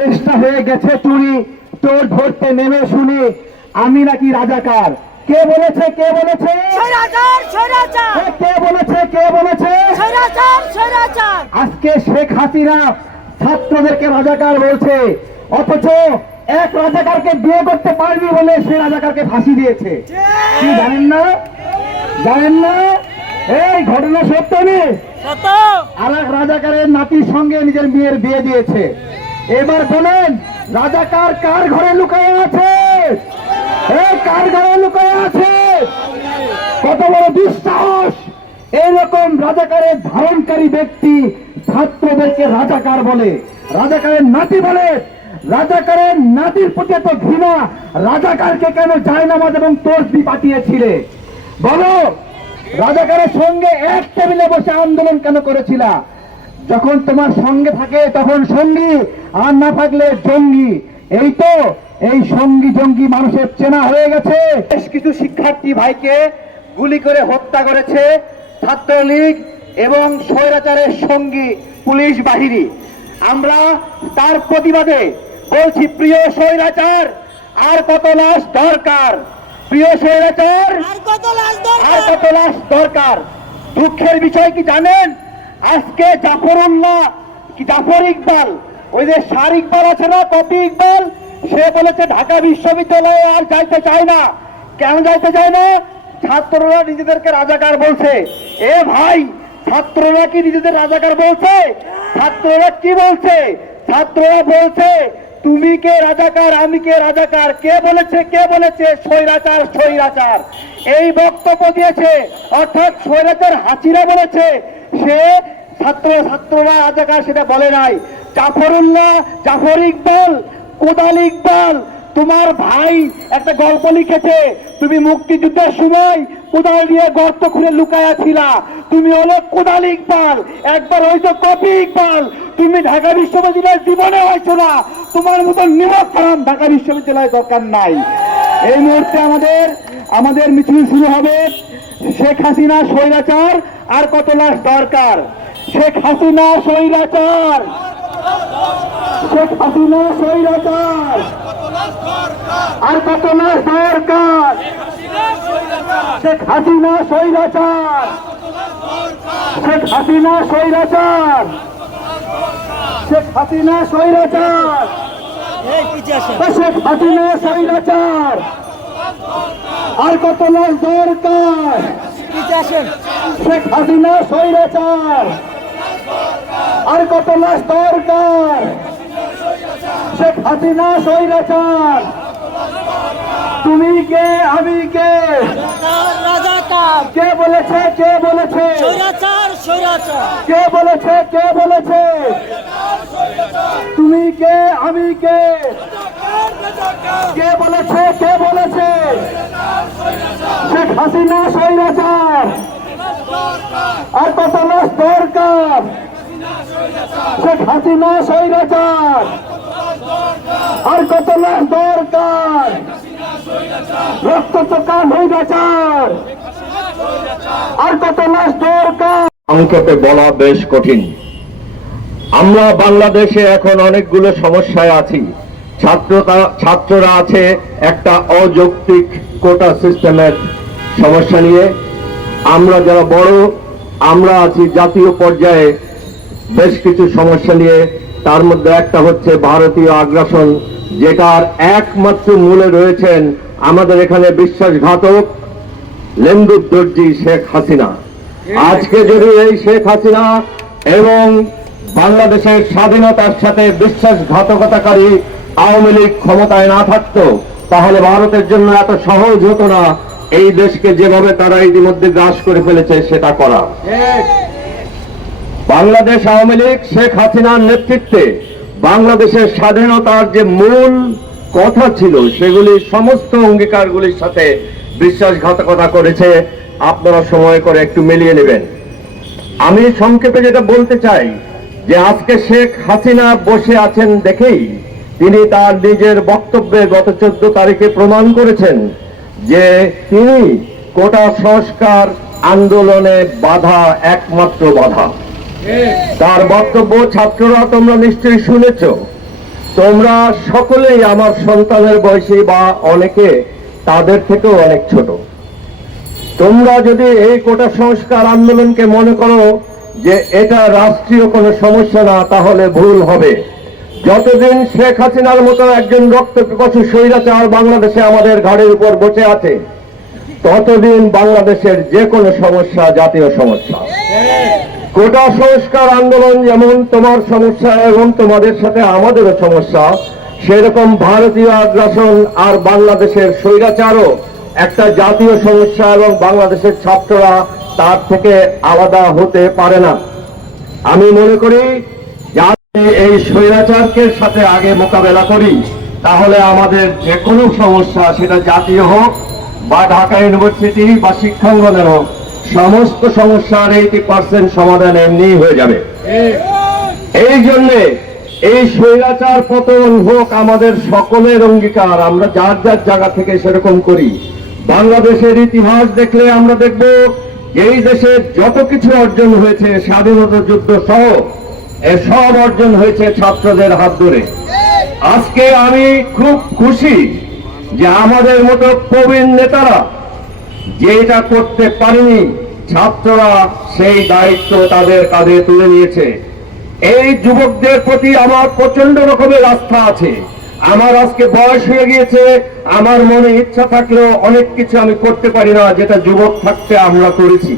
চেষ্টা হয়ে গেছে চুরি। চোর ধরতে নেমে শুনি আমি নাকি রাজাকার। কে বলেছে কে বলেছে? এ, কে বলেছে কে বলেছে? আজকে শেখ হাসিনা ছাত্রদেরকে রাজাকার বলছে। অথচ এক রাজাকারকে বিয়ে করতে পারবি বলে সে রাজাকারকে ফাঁসি দিয়েছে। কি জানেন না? জানেন না? এই ঘটনা সত্য নেই? আর এক রাজাকারের নাতির সঙ্গে নিজের মেয়ের বিয়ে দিয়েছে। এবার বলেন রাজাকার কার কার ঘরে লুকায় আছে? কার ঘরে লুকায় আছে? কত বড় দুঃসাহস। এইরকম রাজাকারের ধারণকারী ব্যক্তি ছাত্রদেরকে রাজাকার বলে, রাজাকারের নাতি বলে। রাজাকারের নাতির প্রতি এত ঘৃণা, রাজাকারকে কেন জায়নামাজ এবং তসবি পাঠিয়েছিলে? বলো, রাজাকারের সঙ্গে এক টেবিলে বসে আন্দোলন কেন করেছিলা? যখন তোমার সঙ্গে থাকে তখন সঙ্গী আর না থাকলে জঙ্গি। এই তো এই সঙ্গী জঙ্গি মানুষের চেনা হয়ে গেছে। বেশ কিছু শিক্ষার্থী ভাইকে গুলি করে হত্যা করেছে ছাত্রলীগ এবং স্বৈরাচারের সঙ্গী পুলিশ বাহিনী। আমরা তার প্রতিবাদে বলছি প্রিয় স্বৈরাচার আর কত লাশ দরকার? প্রিয় স্বৈরাচার আর কত লাশ কত লাশ দরকার? দুঃখের বিষয় কি জানেন? আজকে জাফরুল্লাহ জাফর ইকবাল? ওই যে সার ইকবাল আছে না কপি ইকবাল? সে বলেছে ঢাকা বিশ্ববিদ্যালয়ে আর যাইতে চায় না। কেন যাইতে চায় না? ছাত্ররা নিজেদেরকে রাজাকার বলছে। এ ভাই, ছাত্ররা কি নিজেদের রাজাকার বলছে? ছাত্ররা কি বলছে? ছাত্ররা বলছে, তুমি কে রাজাকার, আমি কে রাজাকার? কে বলেছে কে বলেছে? স্বৈরাচার স্বৈরাচার। এই বক্তব্য দিয়েছে, অর্থাৎ স্বৈরাচার হাসিরা বলেছে সে ছাত্র ছাত্ররা রাজাকার সেটা বলে নাই। জাফরুল্লাহ জাফর ইকবাল, কোদাল ইকবাল, তোমার ভাই একটা গল্প লিখেছে, তুমি মুক্তিযুদ্ধের সময় কোদাল দিয়ে গর্ত খুলে লুকায়া ছিলা। তুমি হলো কোদাল ইকবাল, একবার হয়তো কপি ইকবাল। তুমি ঢাকা বিশ্ববিদ্যালয়ের জীবনে হয়েছো না, তোমার মতো নিমক ঢাকা বিশ্ববিদ্যালয়ে দরকার নাই। এই মুহূর্তে আমাদের আমাদের মিছিল শুরু হবে। শেখ হাসিনা স্বৈরাচার আর কত লাশ দরকার? শেখ হাসিনা স্বৈরাচার। শেখ হাসিনা স্বৈরাচার। আর কত লাশ দরকার? শেখ হাসিনা স্বৈরাচার। শেখ হাসিনা স্বৈরাচার। শেখ হাসিনা স্বৈরাচার। শেখ হাসিনা স্বৈরাচার। আর কত লাশ দরকার? শেখ হাসিনা স্বৈরাচার। আর কত লাশ দরকার। শেখ হাসিনা স্বৈরাচার। তুমি কে আমি কে? কে বলেছে কে বলেছে? কে বলেছে কে বলেছে? তুমি কে? আমি কে? কে বলেছে? কে বলেছে? শেখ হাসিনা স্বৈরাচার। আর কত লাশ দরকার? শেখ হাসিনা স্বৈরাচার। আর কত লাশ দরকার? রক্ত চোখা স্বৈরাচার আর কত লাশ দরকার? সংক্ষেপে বলা বেশ কঠিন। আমরা বাংলাদেশে এখন অনেকগুলো সমস্যায় আছি। ছাত্রতা ছাত্ররা আছে একটা অযৌক্তিক কোটা সিস্টেমের সমস্যা নিয়ে। আমরা যারা বড় আমরা আছি জাতীয় পর্যায়ে বেশ কিছু সমস্যা নিয়ে। তার মধ্যে একটা হচ্ছে ভারতীয় আগ্রাসন যেটার একমাত্র মূলে রয়েছেন আমাদের এখানে বিশ্বাসঘাতক লেন্দুর দর্জি শেখ হাসিনা। আজকে যদি এই শেখ হাসিনা এবং বাংলাদেশের স্বাধীনতার সাথে বিশ্বাসঘাতকতাকারী আওয়ামী লীগ ক্ষমতায় না থাকতো, তাহলে ভারতের জন্য এত সহজ হতো না, এই দেশকে যেভাবে তারা ইতিমধ্যে গ্রাস করে ফেলেছে, সেটা করা। বাংলাদেশ আওয়ামী লীগ, শেখ হাসিনার নেতৃত্বে বাংলাদেশের স্বাধীনতার যে মূল কথা ছিল, সেগুলি সমস্ত অঙ্গীকারগুলির সাথে বিশ্বাসঘাতকতা করেছে। আপনারা সময় করে একটু মিলিয়ে নেবেন। আমি সংক্ষেপে যেটা বলতে চাই যে আজকে শেখ হাসিনা বসে আছেন দেখেই তিনি তার নিজের বক্তব্যে গত চোদ্দ তারিখে প্রমাণ করেছেন যে তিনি কোটা সংস্কার আন্দোলনে বাধা একমাত্র বাধা। তার বক্তব্য, ছাত্ররা তোমরা নিশ্চয়ই শুনেছ। তোমরা সকলেই আমার সন্তানের বয়সী বা অনেকে তাদের থেকেও অনেক ছোট। তোমরা যদি এই কোটা সংস্কার আন্দোলনকে মনে করো যে এটা রাষ্ট্রীয় কোনো সমস্যা না, তাহলে ভুল হবে। যতদিন শেখ হাসিনার মতো একজন রক্ত পিপাসু স্বৈরাচার বাংলাদেশে আমাদের ঘাড়ের উপর বসে আছে, ততদিন বাংলাদেশের যে কোনো সমস্যা জাতীয় সমস্যা। কোটা সংস্কার আন্দোলন যেমন তোমার সমস্যা এবং তোমাদের সাথে আমাদেরও সমস্যা, সেরকম ভারতীয় আগ্রাসন আর বাংলাদেশের স্বৈরাচারও একটা জাতীয় সমস্যা এবং বাংলাদেশের ছাত্ররা তার থেকে আলাদা হতে পারে না। আমি মনে করি যে আমি এই স্বৈরাচারকে সাথে আগে মোকাবেলা করি, তাহলে আমাদের যে কোনো সমস্যা, সেটা জাতীয় হোক বা ঢাকা ইউনিভার্সিটি বা শিক্ষাঙ্গনের হোক, সমস্ত সমস্যার এইটি পার্সেন্ট সমাধান এমনিই হয়ে যাবে। এই জন্যে এই স্বৈরাচার পতন হোক আমাদের সকলের অঙ্গীকার, আমরা যার যার জায়গা থেকে সেরকম করি। বাংলাদেশের ইতিহাস দেখলে আমরা দেখব এই দেশে যত কিছু অর্জন হয়েছে, স্বাধীনতা যুদ্ধ সহ সব অর্জন হয়েছে ছাত্রদের হাত ধরে। আজকে আমি খুব খুশি যে আমাদের মতো প্রবীণ নেতারা যেটা করতে পারেনি, ছাত্ররা সেই দায়িত্ব তাদের কাঁধে তুলে নিয়েছে। এই যুবকদের প্রতি আমার প্রচণ্ড রকমের আস্থা আছে। আমার আজকে বয়স হয়ে গিয়েছে, আমার মনে ইচ্ছা থাকলেও অনেক কিছু আমি করতে পারি না, যেটা যুবক থাকতে আমরা করেছি।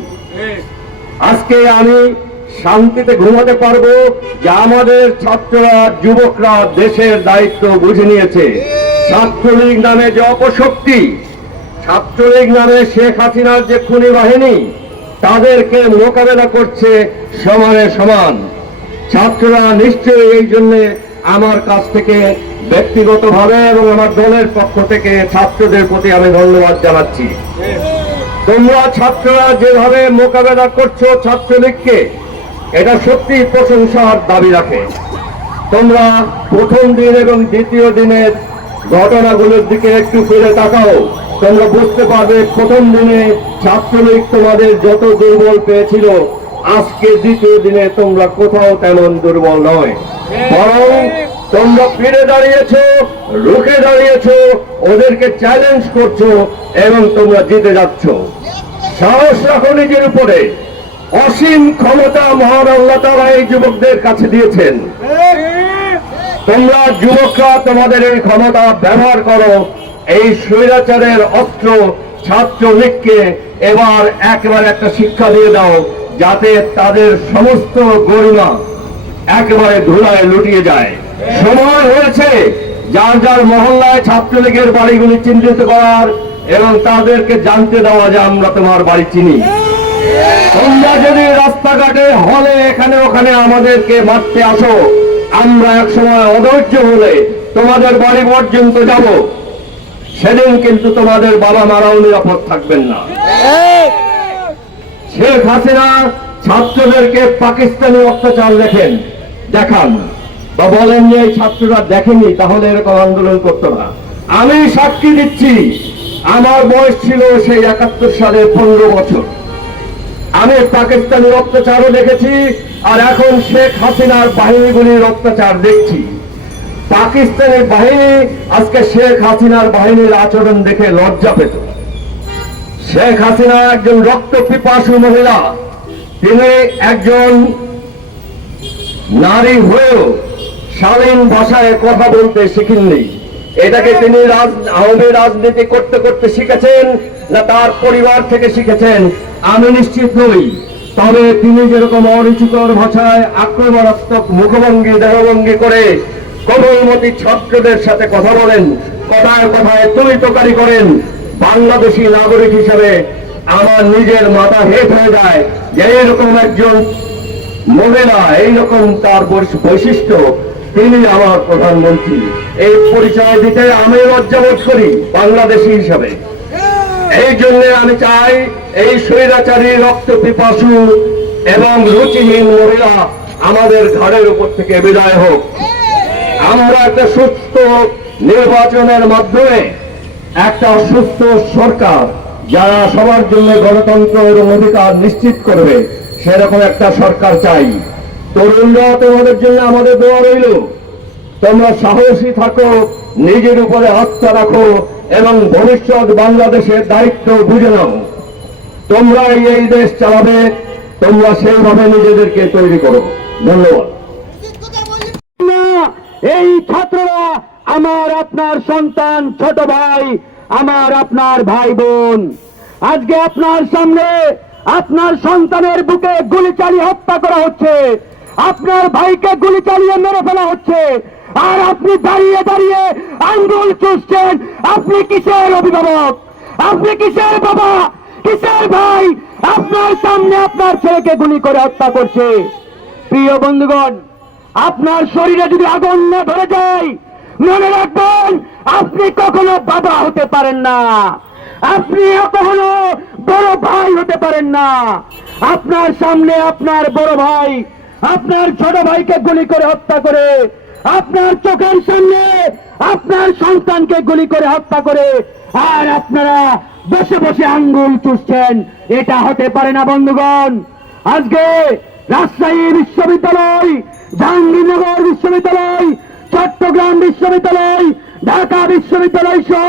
আজকে আমি শান্তিতে ঘুমাতে পারব, যে আমাদের ছাত্ররা, যুবকরা দেশের দায়িত্ব বুঝে নিয়েছে। ছাত্রলীগ নামে যে অপশক্তি, ছাত্রলীগ নামে শেখ হাসিনার যে খুনি বাহিনী, তাদেরকে মোকাবেলা করছে সমানে সমান। ছাত্ররা নিশ্চয়ই এই জন্য আমার কাছ থেকে ব্যক্তিগতভাবে এবং আমার দলের পক্ষ থেকে ছাত্রদের প্রতি আমি ধন্যবাদ জানাচ্ছি। তোমরা ছাত্ররা যেভাবে মোকাবেলা করছ ছাত্রলীগকে, এটা সত্যি প্রশংসার দাবি রাখে। তোমরা প্রথম দিন এবং দ্বিতীয় দিনের ঘটনাগুলোর দিকে একটু ফিরে তাকাও। তোমরা বুঝতে পারবে প্রথম দিনে ছাত্রলীগ তোমাদের যত দুর্বল পেয়েছিল, আজকে দ্বিতীয় দিনে তোমরা কোথাও তেমন দুর্বল নয়। বরং তোমরা ফিরে দাঁড়িয়েছো, রুখে দাঁড়িয়েছো, ওদেরকে চ্যালেঞ্জ করছ এবং তোমরা জিতে যাচ্ছ। সাহস রাখো নিজের উপরে। অসীম ক্ষমতা মহান আল্লাহ তাআলা এই যুবকদের কাছে দিয়েছেন। তোমরা যুবকরা, তোমাদের এই ক্ষমতা ব্যবহার করো। এই স্বৈরাচারের অস্ত্র ছাত্রলীগকে এবার একেবারে একটা শিক্ষা দিয়ে দাও, যাতে তাদের সমস্ত গরিমা একেবারে ধুলায় লুটিয়ে যায়। সময় হয়েছে, যার যার মহল্লায় ছাত্রলীগের বাড়িগুলি চিহ্নিত করার এবং তাদেরকে জানতে দেওয়া যে আমরা তোমার বাড়ি চিনি। তোমরা যদি রাস্তাঘাটে, হলে এখানে ওখানে আমাদেরকে মারতে আসো। আমরা এক সময় অধৈর্য হলে তোমাদের বাড়ি পর্যন্ত যাব। সেদিন কিন্তু তোমাদের বাবা মারাও নিরাপদ থাকবেন না। শেখ হাসিনা ছাত্রদেরকে পাকিস্তানি অত্যাচার দেখেন। দেখান। বা বলেন যে এই ছাত্ররা দেখেনি, তাহলে এরকম আন্দোলন করতো না। আমি সাক্ষী দিচ্ছি, আমার বয়স ছিল সেই একাত্তর সালের পনেরো বছর। আমি পাকিস্তানের অত্যাচারও দেখেছি, আর এখন শেখ হাসিনার বাহিনীগুলির অত্যাচার দেখছি। পাকিস্তানের বাহিনী আজকে শেখ হাসিনার বাহিনীর আচরণ দেখে লজ্জা পেত। শেখ হাসিনা একজন রক্ত পিপাসু মহিলা। তিনি একজন নারী হয়েও শালীন ভাষায় কথা বলতে শিখেননি। এটাকে তিনি আওয়ামী রাজনীতি করতে করতে শিখেছেন না তার পরিবার থেকে শিখেছেন? আমি নিশ্চিত নই। তবে তিনি যেরকম অরুচিকর ভাষায় আক্রমণাত্মক মুখভঙ্গি, দেহভঙ্গি করে কোমলমতি ছাত্রদের সাথে কথা বলেন, কথায় কথায় তুই তোকারি করেন, বাংলাদেশি নাগরিক হিসেবে আমার নিজের মাথা হেট হয়ে যায়। যে এরকম একজন মহিলা এইরকম তার বৈশিষ্ট্য, তিনি আমার প্রধানমন্ত্রী। এই পরিচয় দিতে আমি লজ্জাবোধ করি, বাংলাদেশি হিসাবে। এই জন্য আমি চাই, এই স্বৈরাচারী রক্ত পিপাসু এবং রুচিহীন মহিলা আমাদের ঘাড়ের উপর থেকে বিদায় হোক। আমরা একটা সুস্থ নির্বাচনের মাধ্যমে একটা সুস্থ সরকার, যারা সবার জন্য গণতন্ত্র এবং অধিকার নিশ্চিত করবে সেরকম একটা সরকার চাই। তরুণরা তোমাদের জন্য আমাদের দোয়া রইল। তোমরা সাহসী থাকো, নিজের উপরে আস্থা রাখো এবং ভবিষ্যৎ বাংলাদেশের দায়িত্ব বুঝে নাও। তোমরা এই দেশ চালাবে, তোমরা সেইভাবে নিজেদেরকে তৈরি করো। ধন্যবাদ। এই ছাত্ররা আমার আপনার সন্তান, ছোট ভাই, আমার আপনার ভাই বোন। আজকে আপনার সামনে আপনার সন্তানের বুকে গুলি চালিয়ে হত্যা করা হচ্ছে। আপনার ভাইকে গুলি চালিয়ে মেরে ফেলা হচ্ছে। আর আপনি দাঁড়িয়ে দাঁড়িয়ে আঙ্গুল চুষছেন। আপনি কিসের অভিভাবক? আপনি কিসের বাবা? কিসের ভাই? আপনার সামনে আপনার ছেলেকে গুলি করে হত্যা করছে। প্রিয় বন্ধুগণ, আপনার শরীরে যদি আগুন না ধরে যায়, মনে রাখবেন, আপনি কখনো বাবা হতে পারেন না। আপনি কখনো বড় ভাই হতে পারেন না। আপনার সামনে আপনার বড় ভাই, আপনার ছোট ভাইকে গুলি করে হত্যা করে, আপনার চোখের সামনে আপনার সন্তানকে গুলি করে হত্যা করে, আর আপনারা বসে বসে আঙ্গুল চুষছেন, এটা হতে পারে না বন্ধুগণ। আজকে রাজশাহী বিশ্ববিদ্যালয় জাহাঙ্গীরনগর বিশ্ববিদ্যালয়, চট্টগ্রাম বিশ্ববিদ্যালয়, ঢাকা বিশ্ববিদ্যালয় সহ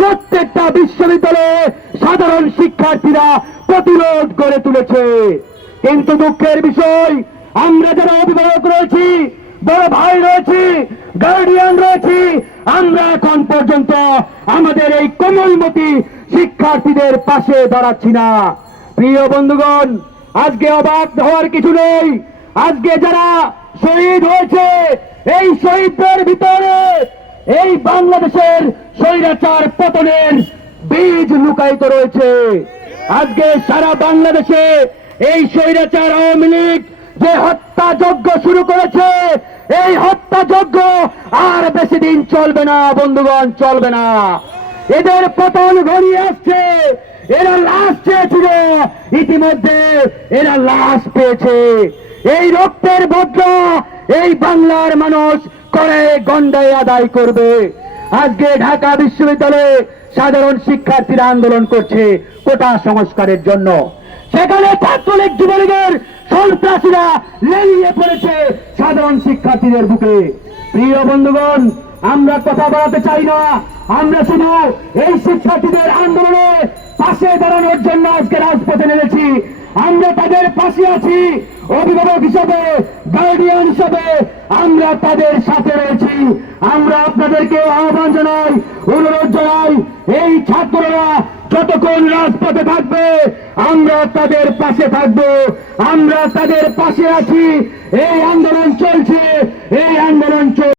প্রত্যেকটা বিশ্ববিদ্যালয়ে সাধারণ শিক্ষার্থীরা প্রতিরোধ করে তুলেছে। কিন্তু দুঃখের বিষয়, আমরা যারা অভিভাবক রয়েছি, বড় ভাই রয়েছি গার্ডিয়ান রয়েছি, আমরা এখন পর্যন্ত আমাদের এই কোমলমতি শিক্ষার্থীদের পাশে দাঁড়াচ্ছি না। প্রিয় বন্ধুগণ, আজকে অবাক হওয়ার কিছু নেই। আজকে যারা শহীদ হয়েছে, এই শহীদদের ভিতরে এই বাংলাদেশের স্বৈরাচার পতনের বীজ লুকায়িত রয়েছে। আজকে সারা বাংলাদেশে এই স্বৈরাচার আওয়ামী লীগ যে হত্যাযজ্ঞ শুরু করেছে, এই হত্যাযজ্ঞ আর বেশি দিন চলবে না, বন্ধুগণ, চলবে না। এদের পতন ঘনিয়ে আসছে, এরা লাশ চেয়েছিল, ইতিমধ্যে এরা লাশ পেয়েছে। এই রক্তের বদল এই বাংলার মানুষ করে গন্ডায় আদায় করবে। আজকে ঢাকা বিশ্ববিদ্যালয়ে সাধারণ শিক্ষার্থীরা আন্দোলন করছে কোটা সংস্কারের জন্য। সেখানে ছাত্রলীগ যুবলীগের সন্ত্রাসীরা লেলিয়ে পড়েছে সাধারণ শিক্ষার্থীদের বুকে। প্রিয় বন্ধুগণ, আমরা কথা বলাতে চাই না। আমরা শুধু এই শিক্ষার্থীদের আন্দোলনে পাশে দাঁড়ানোর জন্য আজকে রাজপথে নেমেছি। আমরা তাদের পাশে আছি। অভিভাবক হিসাবে গার্ডিয়ান হিসাবে আমরা তাদের সাথে রয়েছি। আমরা আপনাদেরকে আহ্বান জানাই, অনুরোধ জানাই, এই ছাত্ররা যতক্ষণ রাজপথে থাকবে, আমরা তাদের পাশে থাকব। আমরা তাদের পাশে আছি। এই আন্দোলন চলছে। এই আন্দোলন